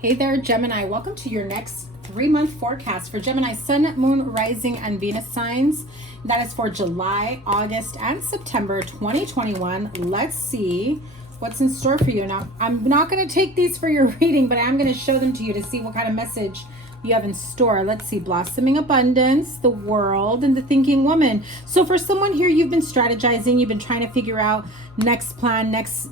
Hey there, Gemini. Welcome to your next 3-month forecast for Gemini Sun, Moon, Rising, and Venus signs. That is for July, August, and September 2021. Let's see what's in store for you. Now, I'm not going to take these for your reading, but I'm going to show them to you to see what kind of message you have in store. Let's see. Blossoming abundance, the world, and the thinking woman. So for someone here, you've been strategizing, you've been trying to figure out next plan, next,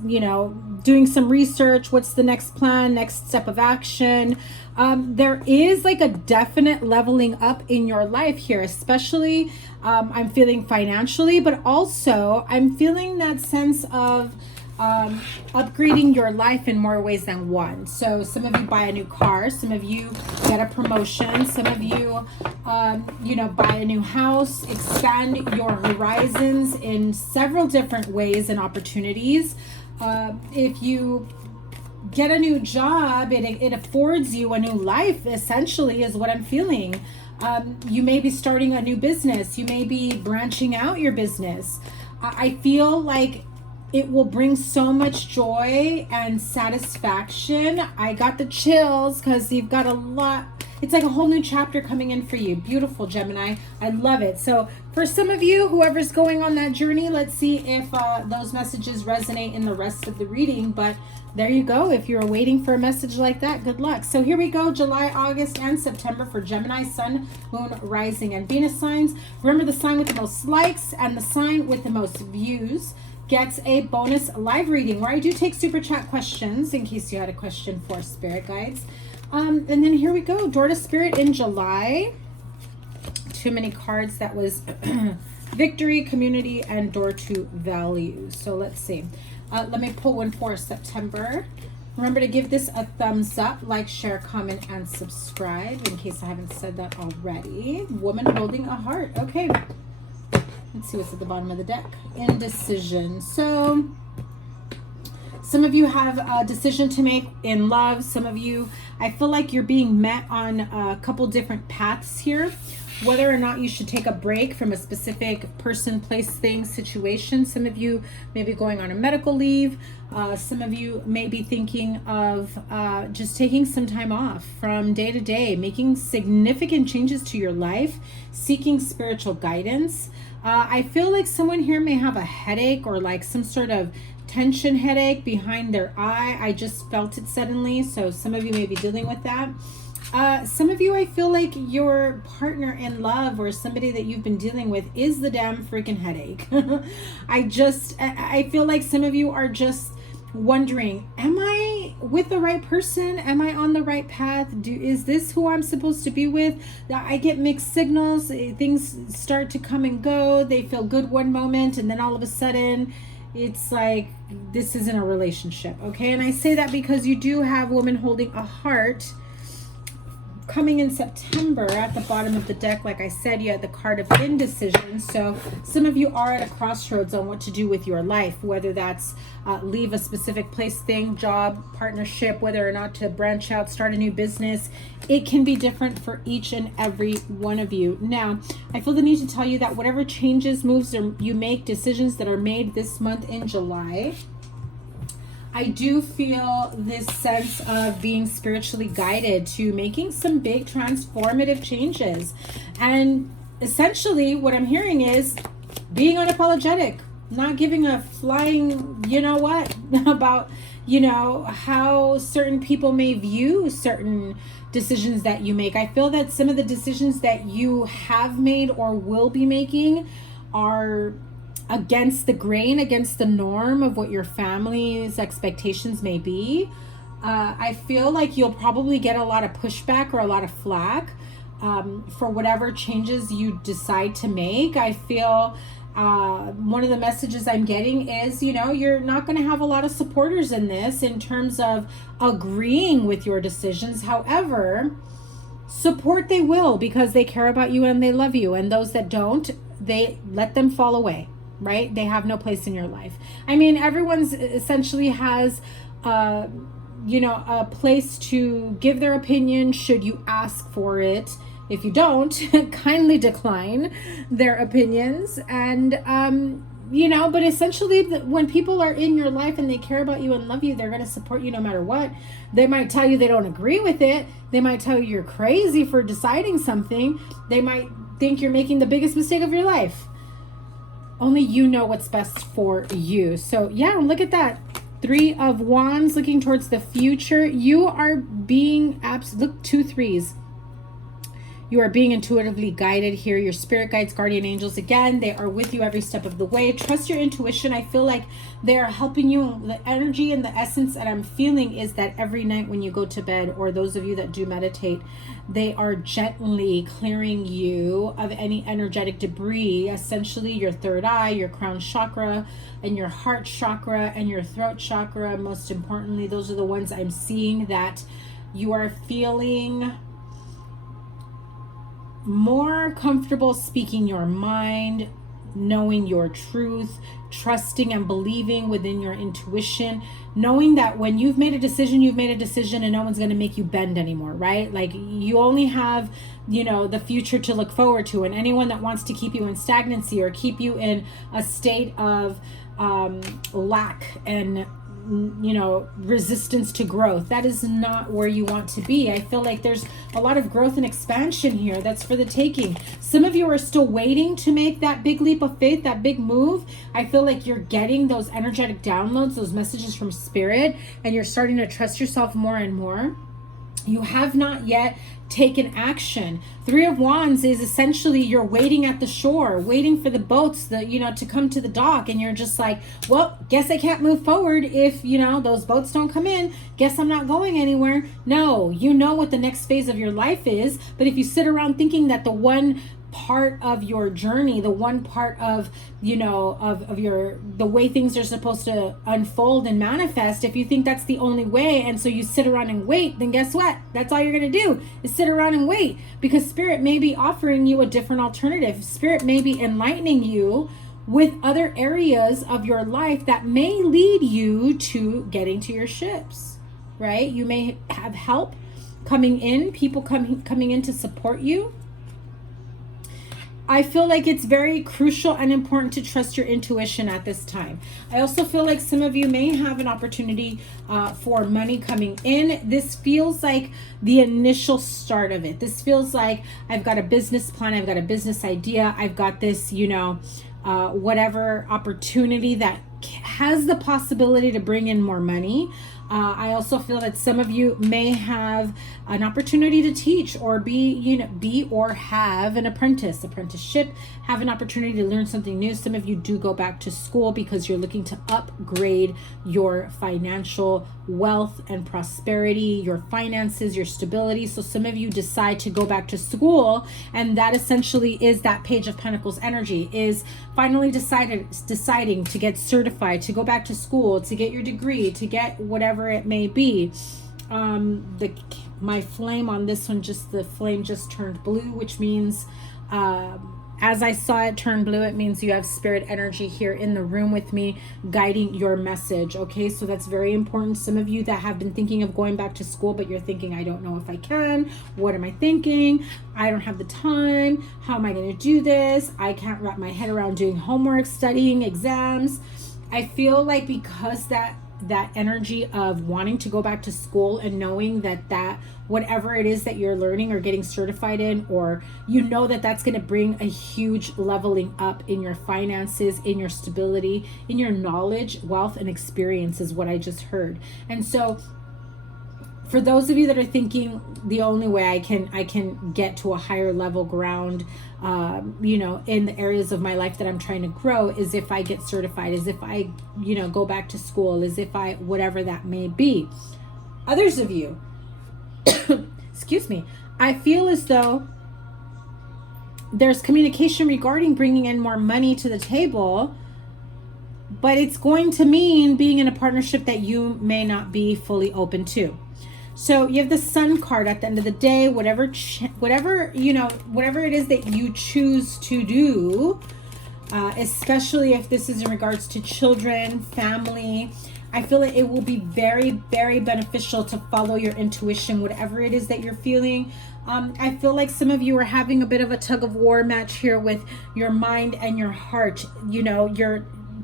doing some research. What's the next plan, next step of action? There is like a definite leveling up in your life here, especially I'm feeling financially, but also I'm feeling that sense of upgrading your life in more ways than one. So some of you buy a new car, some of you get a promotion, some of you buy a new house, expand your horizons in several different ways and opportunities. If you get a new job, it affords you a new life, essentially, is what I'm feeling. You may be starting a new business, you may be branching out your business. I feel like it will bring so much joy and satisfaction. I got the chills because you've got a lot. It's like a whole new chapter coming in for you. Beautiful, Gemini. I love it. So for some of you, whoever's going on that journey, let's see if those messages resonate in the rest of the reading. But there you go. If you're waiting for a message like that, good luck. So here we go. July, August, and September for Gemini, Sun, Moon, Rising, and Venus signs. Remember, the sign with the most likes and the sign with the most views gets a bonus live reading where I do take super chat questions in case you had a question for spirit guides. And then here we go. Door to Spirit in July. Too many cards. That was victory, community, and door to values. So let's see. Let me pull one for September. Remember to give this a thumbs up, like, share, comment, and subscribe in case I haven't said that already. Woman holding a heart. Okay. Let's see what's at the bottom of the deck. Indecision. So some of you have a decision to make in love. Some of you, I feel like you're being met on a couple different paths here. Whether or not you should take a break from a specific person, place, thing, situation. Some of you may be going on a medical leave. Some of you may be thinking of just taking some time off from day to day, making significant changes to your life, seeking spiritual guidance. I feel like someone here may have a headache or like some sort of tension headache behind their eye. I just felt it suddenly. So some of you may be dealing with that. Some of you, I feel like your partner in love or somebody that you've been dealing with is the damn freaking headache. I feel like some of you are just wondering, am I with the right person? Am I on the right path? Is this who I'm supposed to be with? I get mixed signals. Things start to come and go. They feel good one moment, and then all of a sudden it's like this isn't a relationship. Okay, and I say that because you do have woman holding a heart coming in September. At the bottom of the deck, like I said, you had the card of indecision. So some of you are at a crossroads on what to do with your life, whether that's leave a specific place, thing, job, partnership, whether or not to branch out, start a new business. It can be different for each and every one of you. Now, I feel the need to tell you that whatever changes, moves, or you make, decisions that are made this month in July, I do feel this sense of being spiritually guided to making some big transformative changes. And essentially what I'm hearing is being unapologetic, not giving a flying, about, how certain people may view certain decisions that you make. I feel that some of the decisions that you have made or will be making are against the grain, against the norm of what your family's expectations may be. I feel like you'll probably get a lot of pushback or a lot of flack for whatever changes you decide to make. I feel one of the messages I'm getting is, you're not going to have a lot of supporters in this in terms of agreeing with your decisions. However, support they will, because they care about you and they love you. And those that don't, they let them fall away. Right? They have no place in your life. I mean, everyone's essentially has, a place to give their opinion should you ask for it. If you don't, kindly decline their opinions. And you know, but essentially when people are in your life and they care about you and love you, they're going to support you no matter what. They might tell you they don't agree with it. They might tell you you're crazy for deciding something. They might think you're making the biggest mistake of your life. Only you know what's best for you. So yeah, look at that. 3 of Wands, looking towards the future. You are being look, 2 threes. You are being intuitively guided here. Your spirit guides, guardian angels, again, they are with you every step of the way. Trust your intuition. I feel like they are helping you. The energy and the essence that I'm feeling is that every night when you go to bed, or those of you that do meditate, they are gently clearing you of any energetic debris, essentially your third eye, your crown chakra, and your heart chakra, and your throat chakra. Most importantly, those are the ones I'm seeing that you are feeling more comfortable speaking your mind, knowing your truth, trusting and believing within your intuition, knowing that when you've made a decision, you've made a decision, and no one's going to make you bend anymore, right? Like, you only have, you know, the future to look forward to, and anyone that wants to keep you in stagnancy or keep you in a state of lack and, you know, resistance to growth, that is not where you want to be. I feel like there's a lot of growth and expansion here that's for the taking. Some of you are still waiting to make that big leap of faith, that big move. I feel like you're getting those energetic downloads, those messages from spirit, and you're starting to trust yourself more and more. You have not yet taken action. 3 of Wands is essentially you're waiting at the shore, waiting for the boats that, you know, to come to the dock, and you're just like, well, guess I can't move forward if, you know, those boats don't come in. Guess I'm not going anywhere. No, you know what the next phase of your life is, but if you sit around thinking that the one part of your journey, the one part of, you know, of your, the way things are supposed to unfold and manifest, if you think that's the only way, and so you sit around and wait, then guess what? That's all you're going to do, is sit around and wait, because spirit may be offering you a different alternative. Spirit may be enlightening you with other areas of your life that may lead you to getting to your ships, right? You may have help coming in, people coming in to support you. I feel like it's very crucial and important to trust your intuition at this time. I also feel like some of you may have an opportunity for money coming in. This feels like the initial start of it. This feels like I've got a business plan, I've got a business idea, I've got this, you know, whatever opportunity that has the possibility to bring in more money. I also feel that some of you may have an opportunity to teach or be or have an apprenticeship, have an opportunity to learn something new. Some of you do go back to school because you're looking to upgrade your financial wealth and prosperity, your finances, your stability. So some of you decide to go back to school, and that essentially is that Page of Pentacles energy, is finally deciding to get certified, to go back to school, to get your degree, to get whatever it may be. My flame on this one, the flame just turned blue, which means as I saw it turn blue, it means you have spirit energy here in the room with me guiding your message. Okay, so that's very important. Some of you that have been thinking of going back to school, but you're thinking, I don't know if I can. What am I thinking? I don't have the time. How am I going to do this? I can't wrap my head around doing homework, studying, exams. I feel like because that energy of wanting to go back to school and knowing that whatever it is that you're learning or getting certified in, or you know that that's going to bring a huge leveling up in your finances, in your stability, in your knowledge, wealth, and experience is what I just heard. And so for those of you that are thinking the only way I can get to a higher level ground, you know, in the areas of my life that I'm trying to grow, is if I get certified, is if I, you know, go back to school, is if I, whatever that may be. Others of you, excuse me, I feel as though there's communication regarding bringing in more money to the table, but it's going to mean being in a partnership that you may not be fully open to. So you have the Sun card. At the end of the day, whatever you know, whatever it is that you choose to do, especially if this is in regards to children, family, I feel like it will be very, very beneficial to follow your intuition, whatever it is that you're feeling. I feel like some of you are having a bit of a tug of war match here with your mind and your heart. You know,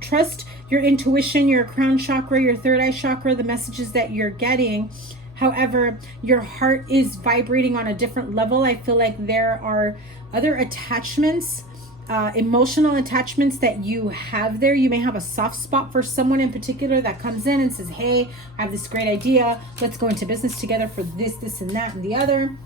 trust your intuition, your crown chakra, your third eye chakra, the messages that you're getting. However, your heart is vibrating on a different level. I feel like there are other attachments, emotional attachments that you have there. You may have a soft spot for someone in particular that comes in and says, hey, I have this great idea. Let's go into business together for this, this, and that, and the other.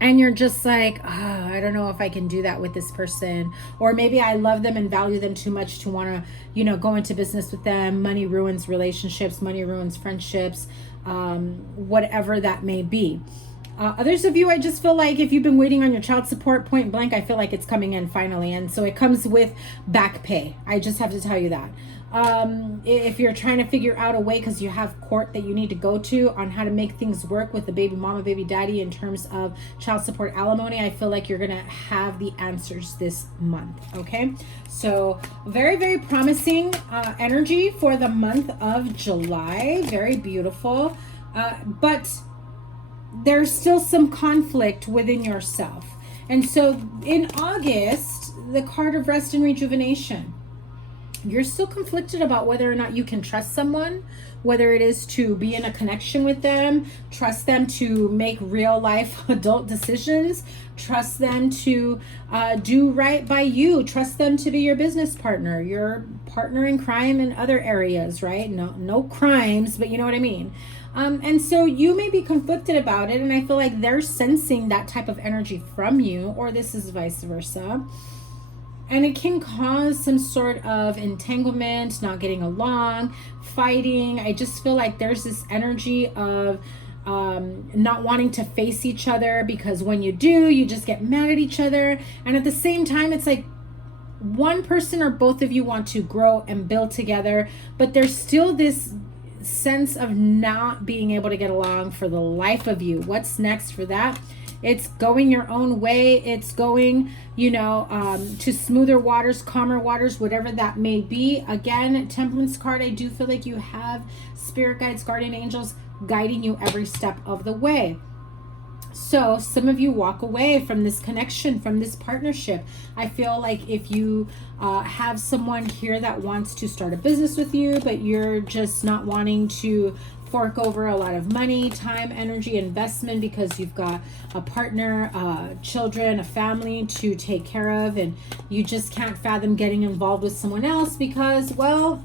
And you're just like, oh, I don't know if I can do that with this person. Or maybe I love them and value them too much to want to, you know, go into business with them. Money ruins relationships. Money ruins friendships. Whatever that may be. Others of you, I just feel like if you've been waiting on your child support, point blank, I feel like it's coming in finally. And so it comes with back pay. I just have to tell you that. If you're trying to figure out a way, because you have court that you need to go to on how to make things work with the baby mama, baby daddy in terms of child support, alimony, I feel like you're going to have the answers this month. Okay. So very, very promising energy for the month of July. Very beautiful. But there's still some conflict within yourself. And so in August, the card of rest and rejuvenation. You're still conflicted about whether or not you can trust someone, whether it is to be in a connection with them, trust them to make real life adult decisions, trust them to do right by you, trust them to be your business partner, your partner in crime in other areas, right? No crimes, but you know what I mean. And so you may be conflicted about it, and I feel like they're sensing that type of energy from you, or this is vice versa. And it can cause some sort of entanglement, not getting along, fighting. I just feel like there's this energy of not wanting to face each other, because when you do, you just get mad at each other. And at the same time, it's like one person or both of you want to grow and build together, but there's still this sense of not being able to get along for the life of you. What's next for that? It's going your own way. It's going, you know, to smoother waters, calmer waters, whatever that may be. Again, Temperance card, I do feel like you have spirit guides, guardian angels guiding you every step of the way. So some of you walk away from this connection, from this partnership. I feel like if you have someone here that wants to start a business with you, but you're just not wanting to fork over a lot of money, time, energy, investment, because you've got a partner, children, a family to take care of, and you just can't fathom getting involved with someone else because, well,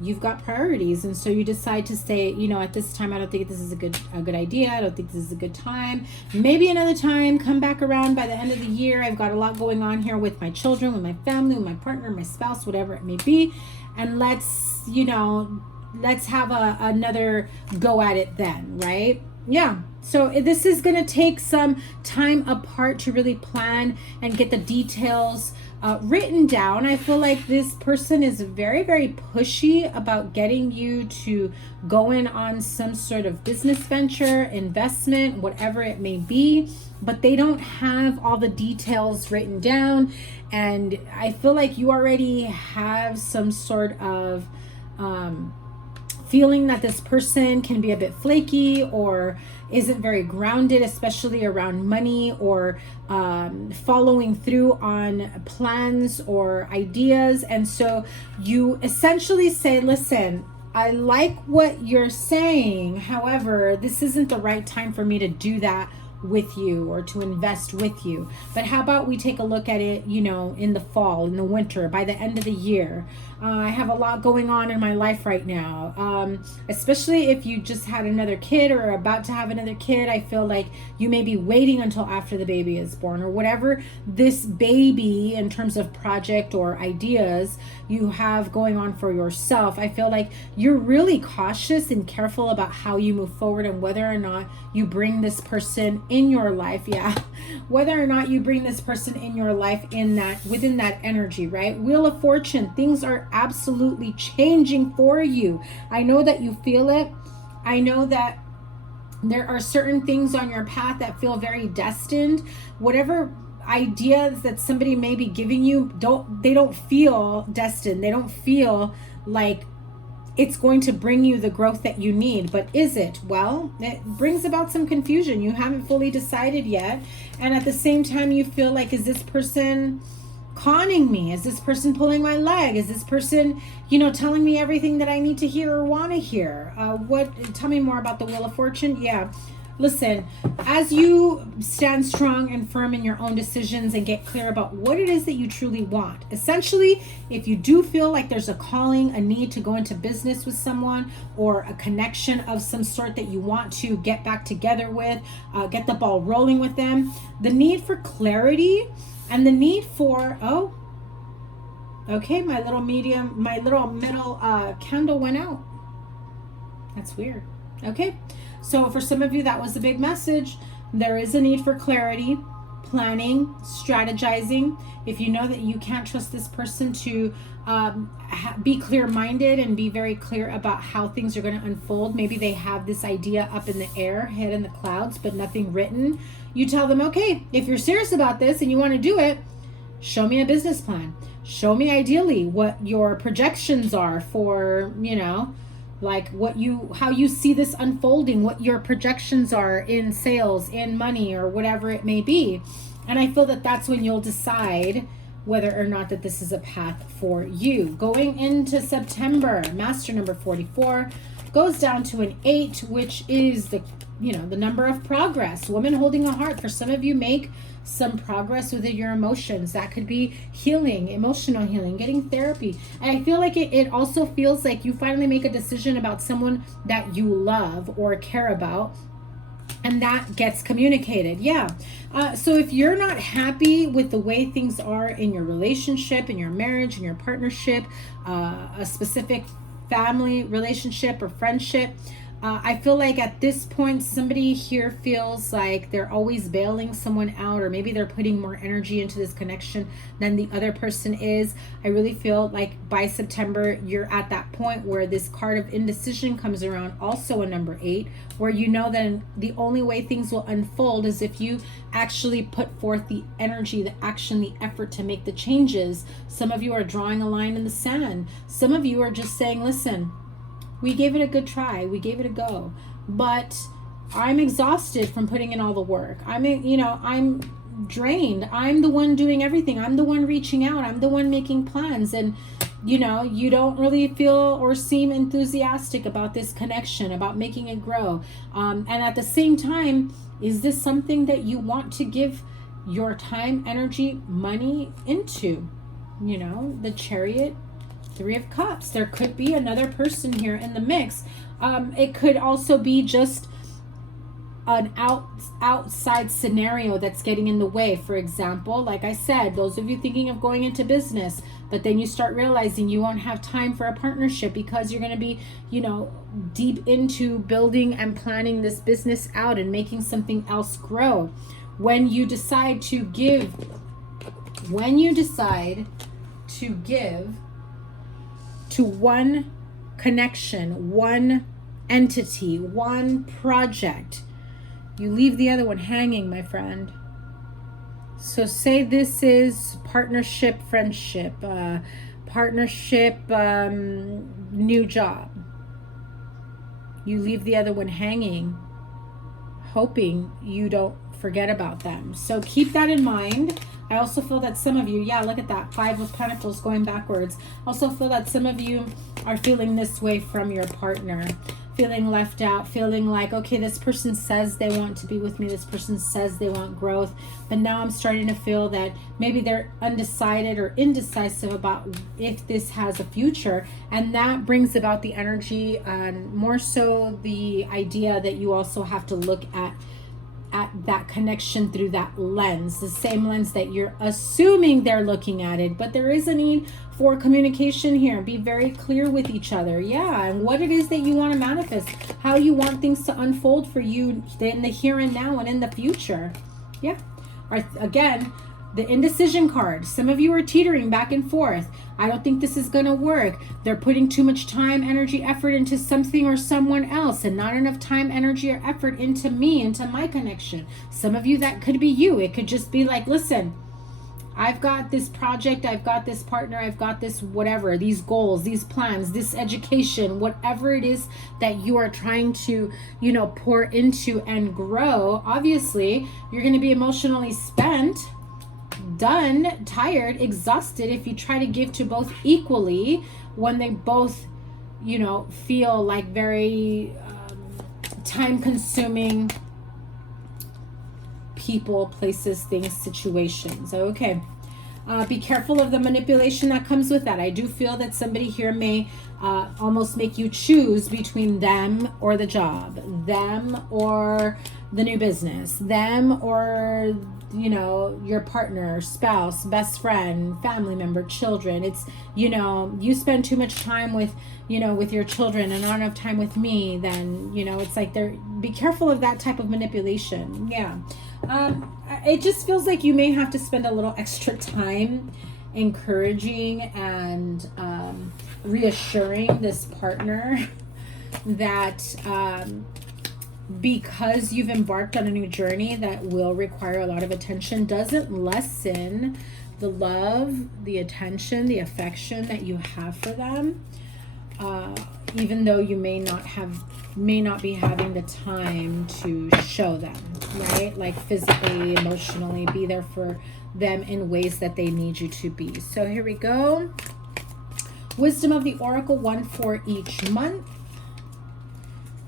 you've got priorities. And so you decide to say, you know, at this time, I don't think this is a good idea. I don't think this is a good time. Maybe another time, come back around by the end of the year. I've got a lot going on here with my children, with my family, with my partner, my spouse, whatever it may be. And let's, you know, let's have another go at it then, right? Yeah. So this is going to take some time apart to really plan and get the details written down. I feel like this person is very, very pushy about getting you to go in on some sort of business venture, investment, whatever it may be, but they don't have all the details written down. And I feel like you already have some sort of feeling that this person can be a bit flaky or isn't very grounded, especially around money or following through on plans or ideas. And so you essentially say, listen, I like what you're saying. However, this isn't the right time for me to do that with you or to invest with you. But how about we take a look at it, you know, in the fall, in the winter, by the end of the year. I have a lot going on in my life right now, especially if you just had another kid or are about to have another kid. I feel like you may be waiting until after the baby is born, or whatever this baby in terms of project or ideas you have going on for yourself. I feel like you're really cautious and careful about how you move forward and whether or not you bring this person in your life. Yeah, whether or not you bring this person in your life in that, within that energy, right? Wheel of Fortune, things are absolutely changing for you. I know that you feel it. I know that there are certain things on your path that feel very destined. Whatever ideas that somebody may be giving you, they don't feel destined. They don't feel like it's going to bring you the growth that you need. But is it? Well, it brings about some confusion. You haven't fully decided yet. And at the same time, you feel like, is this person conning me? Is this person pulling my leg? Is this person, you know, telling me everything that I need to hear or want to hear? Tell me more about the Wheel of Fortune. Yeah. Listen, as you stand strong and firm in your own decisions and get clear about what it is that you truly want. Essentially, if you do feel like there's a calling, a need to go into business with someone, or a connection of some sort that you want to get back together with, get the ball rolling with them, the need for clarity and the need for, oh, okay, my little middle candle went out. That's weird. Okay. So for some of you, that was a big message. There is a need for clarity, planning, strategizing. If you know that you can't trust this person to be clear-minded and be very clear about how things are going to unfold, maybe they have this idea up in the air, head in the clouds, but nothing written. You tell them, okay, if you're serious about this and you want to do it, show me a business plan. Show me ideally what your projections are for, you know, like how you see this unfolding, what your projections are in sales, in money, or whatever it may be. And I feel that that's when you'll decide whether or not that this is a path for you. Going into September, master number 44 goes down to an 8, which is the number of progress. Woman holding a heart. For some of you, make some progress within your emotions. That could be healing, emotional healing, getting therapy. And I feel like it also feels like you finally make a decision about someone that you love or care about, and that gets communicated. Yeah. So if you're not happy with the way things are in your relationship, in your marriage, in your partnership, a specific family relationship or friendship, I feel like at this point, somebody here feels like they're always bailing someone out, or maybe they're putting more energy into this connection than the other person is. I really feel like by September, you're at that point where this card of indecision comes around, also a number 8, where you know that the only way things will unfold is if you actually put forth the energy, the action, the effort to make the changes. Some of you are drawing a line in the sand. Some of you are just saying, listen, we gave it a good try. We gave it a go. But I'm exhausted from putting in all the work. I'm drained. I'm the one doing everything. I'm the one reaching out. I'm the one making plans. And, you don't really feel or seem enthusiastic about this connection, about making it grow. And at the same time, is this something that you want to give your time, energy, money into? The Chariot, 3 of Cups. There could be another person here in the mix. It could also be just an outside scenario that's getting in the way. For example, like I said, those of you thinking of going into business, but then you start realizing you won't have time for a partnership because you're going to be, deep into building and planning this business out and making something else grow. When you decide to give to one connection, one entity, one project, you leave the other one hanging, my friend. So say this is partnership, friendship, new job. You leave the other one hanging, hoping you don't forget about them. So keep that in mind. I also feel that some of you, look at that, 5 of Pentacles going backwards. Also feel that some of you are feeling this way from your partner, feeling left out, feeling like, okay, this person says they want to be with me, this person says they want growth, but now I'm starting to feel that maybe they're undecided or indecisive about if this has a future, and that brings about the energy and more so the idea that you also have to look at that connection through that lens, the same lens that you're assuming they're looking at it. But there is a need for communication here. Be very clear with each other. And what it is that you want to manifest, how you want things to unfold for you in the here and now and in the future. Again, the indecision card. Some of you are teetering back and forth. I don't think this is going to work. They're putting too much time, energy, effort into something or someone else, and not enough time, energy, or effort into me, into my connection. Some of you, that could be you. It could just be like, listen, I've got this project, I've got this partner, I've got this whatever, these goals, these plans, this education, whatever it is that you are trying to, pour into and grow. Obviously, you're going to be emotionally spent, done, tired, exhausted if you try to give to both equally when they both, you know, feel like very time consuming people, places, things, situations. Okay. Be careful of the manipulation that comes with that. I do feel that somebody here may almost make you choose between them or the job, them or the new business, them or, you know, your partner, spouse, best friend, family member, children. It's, you know, you spend too much time with, you know, with your children and not enough time with me, then, you know, it's like be careful of that type of manipulation. Yeah. It just feels like you may have to spend a little extra time encouraging and reassuring this partner that because you've embarked on a new journey that will require a lot of attention doesn't lessen the love, the attention, the affection that you have for them, even though you may not be having the time to show them, right? Like physically, emotionally, be there for them in ways that they need you to be. So here we go. Wisdom of the Oracle, one for each month.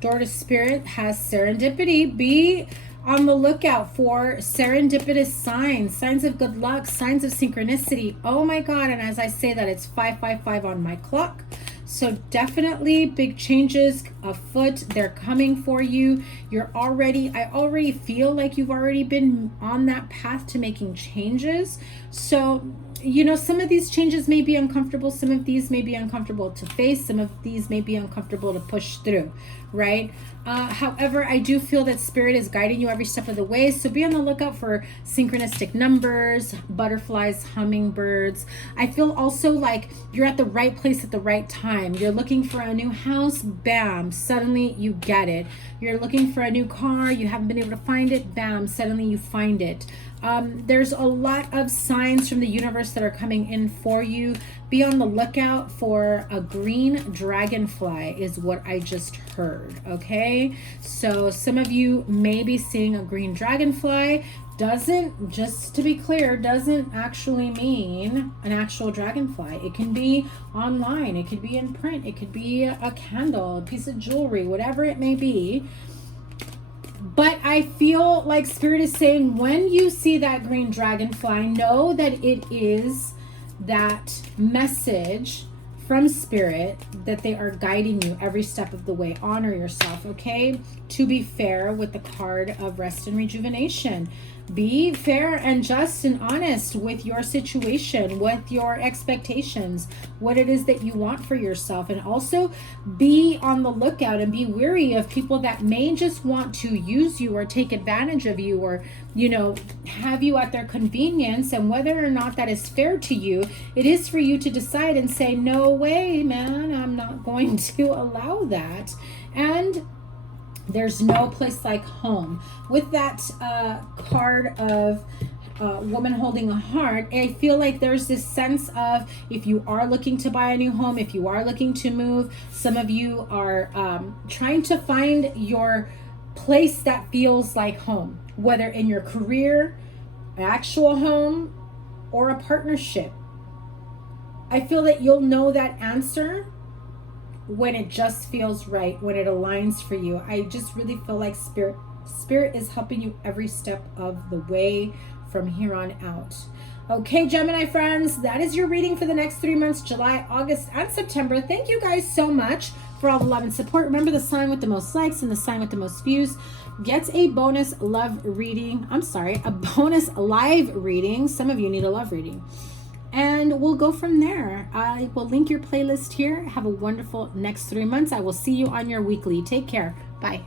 Door to Spirit has serendipity. Be on the lookout for serendipitous signs, signs of good luck, signs of synchronicity. Oh my God. And as I say that, it's 555 on my clock. So definitely big changes afoot. They're coming for you. I already feel like you've already been on that path to making changes. So, you know, some of these changes may be uncomfortable. Some of these may be uncomfortable to face. Some of these may be uncomfortable to push through, right? However, I do feel that Spirit is guiding you every step of the way. So be on the lookout for synchronistic numbers, butterflies, hummingbirds. I feel also like you're at the right place at the right time. You're looking for a new house, bam, suddenly you get it. You're looking for a new car, you haven't been able to find it, bam, suddenly you find it. There's a lot of signs from the universe that are coming in for you. Be on the lookout for a green dragonfly is what I just heard, okay? So some of you may be seeing a green dragonfly. Doesn't, just to be clear, doesn't actually mean an actual dragonfly. It can be online, it could be in print, it could be a candle, a piece of jewelry, whatever it may be. But I feel like Spirit is saying when you see that green dragonfly, know that it is that message from Spirit that they are guiding you every step of the way. Honor yourself, okay? To be fair with the card of rest and rejuvenation. Be fair and just and honest with your situation, with your expectations, what it is that you want for yourself. And also be on the lookout and be wary of people that may just want to use you or take advantage of you or, you know, have you at their convenience. And whether or not that is fair to you, it is for you to decide and say, no way, man, I'm not going to allow that. And there's no place like home. With that card of woman holding a heart, I feel like there's this sense of if you are looking to buy a new home, if you are looking to move, some of you are trying to find your place that feels like home, whether in your career, actual home, or a partnership. I feel that you'll know that answer when it just feels right, when it aligns for you. I just really feel like Spirit is helping you every step of the way from here on out. Okay, Gemini friends, that is your reading for the next 3 months, July, August, and September. Thank you guys so much for all the love and support. Remember, the sign with the most likes and the sign with the most views gets a bonus love reading. A bonus live reading. Some of you need a love reading. And we'll go from there. I will link your playlist here. Have a wonderful next 3 months. I will see you on your weekly. Take care. Bye.